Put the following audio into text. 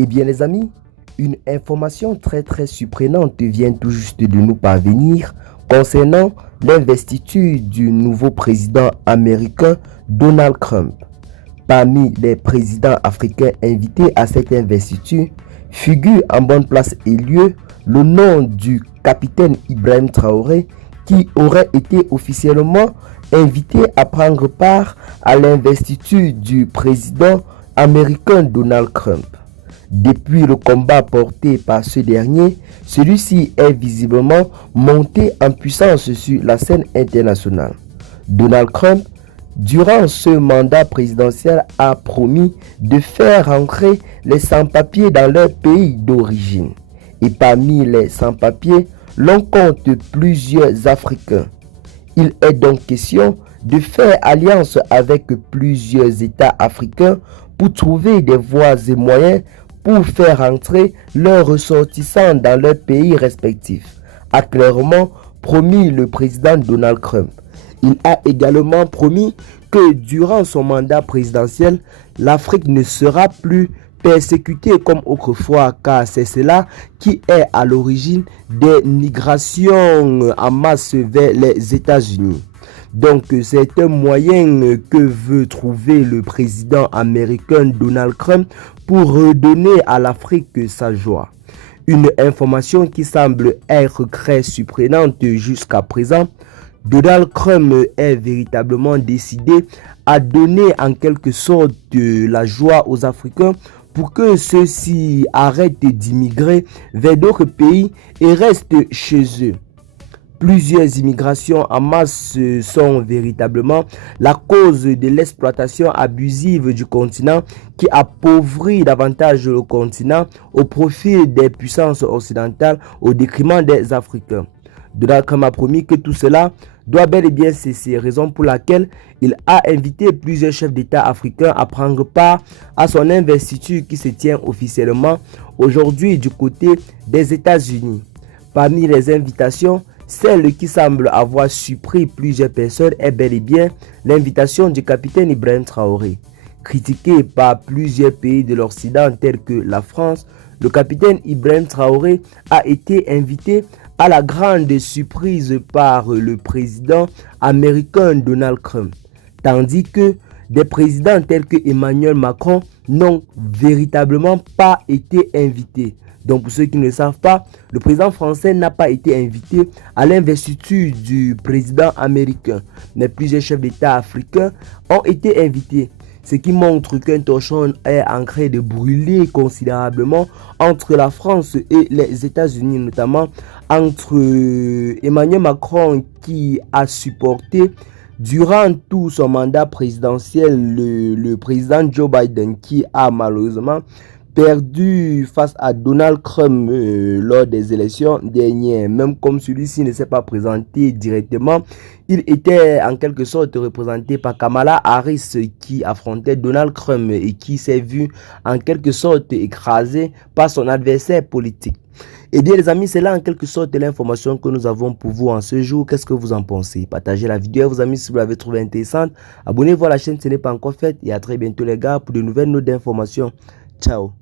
Eh bien les amis, une information très surprenante vient tout juste de nous parvenir concernant l'investiture du nouveau président américain Donald Trump. Parmi les présidents africains invités à cette investiture, figure en bonne place et lieu le nom du capitaine Ibrahim Traoré qui aurait été officiellement invité à prendre part à l'investiture du président américain Donald Trump. Depuis le combat porté par ce dernier, celui-ci est visiblement monté en puissance sur la scène internationale. Donald Trump, durant ce mandat présidentiel, a promis de faire rentrer les sans-papiers dans leur pays d'origine. Et parmi les sans-papiers, l'on compte plusieurs Africains. Il est donc question de faire alliance avec plusieurs États africains pour trouver des voies et moyens pour faire entrer leurs ressortissants dans leurs pays respectifs, a clairement promis le président Donald Trump. Il a également promis que durant son mandat présidentiel, l'Afrique ne sera plus persécutée comme autrefois, car c'est cela qui est à l'origine des migrations en masse vers les États-Unis. Donc c'est un moyen que veut trouver le président américain Donald Trump pour redonner à l'Afrique sa joie. Une information qui semble être très surprenante jusqu'à présent. Donald Trump est véritablement décidé à donner en quelque sorte la joie aux Africains pour que ceux-ci arrêtent d'immigrer vers d'autres pays et restent chez eux. Plusieurs immigrations en masse sont véritablement la cause de l'exploitation abusive du continent qui appauvrit davantage le continent au profit des puissances occidentales au détriment des Africains. Donald Trump a promis que tout cela doit bel et bien cesser, raison pour laquelle il a invité plusieurs chefs d'État africains à prendre part à son investiture qui se tient officiellement aujourd'hui du côté des États-Unis. Parmi les invitations, celle qui semble avoir surpris plusieurs personnes est bel et bien l'invitation du capitaine Ibrahim Traoré. Critiqué par plusieurs pays de l'Occident tels que la France, le capitaine Ibrahim Traoré a été invité à la grande surprise par le président américain Donald Trump. Tandis que des présidents tels que Emmanuel Macron n'ont véritablement pas été invités. Donc pour ceux qui ne le savent pas, le président français n'a pas été invité à l'investiture du président américain. Mais plusieurs chefs d'État africains ont été invités. Ce qui montre qu'un torchon est en train de brûler considérablement entre la France et les États-Unis, notamment entre Emmanuel Macron qui a supporté durant tout son mandat présidentiel le président Joe Biden qui a malheureusement perdu face à Donald Trump lors des élections dernières. Même comme celui-ci ne s'est pas présenté directement, il était en quelque sorte représenté par Kamala Harris qui affrontait Donald Trump et qui s'est vu en quelque sorte écrasé par son adversaire politique. Et bien les amis, c'est là en quelque sorte l'information que nous avons pour vous en ce jour. Qu'est-ce que vous en pensez? Partagez la vidéo à vos amis si vous l'avez trouvée intéressante. Abonnez-vous à la chaîne si ce n'est pas encore fait. Et à très bientôt les gars pour de nouvelles notes d'informations. Ciao.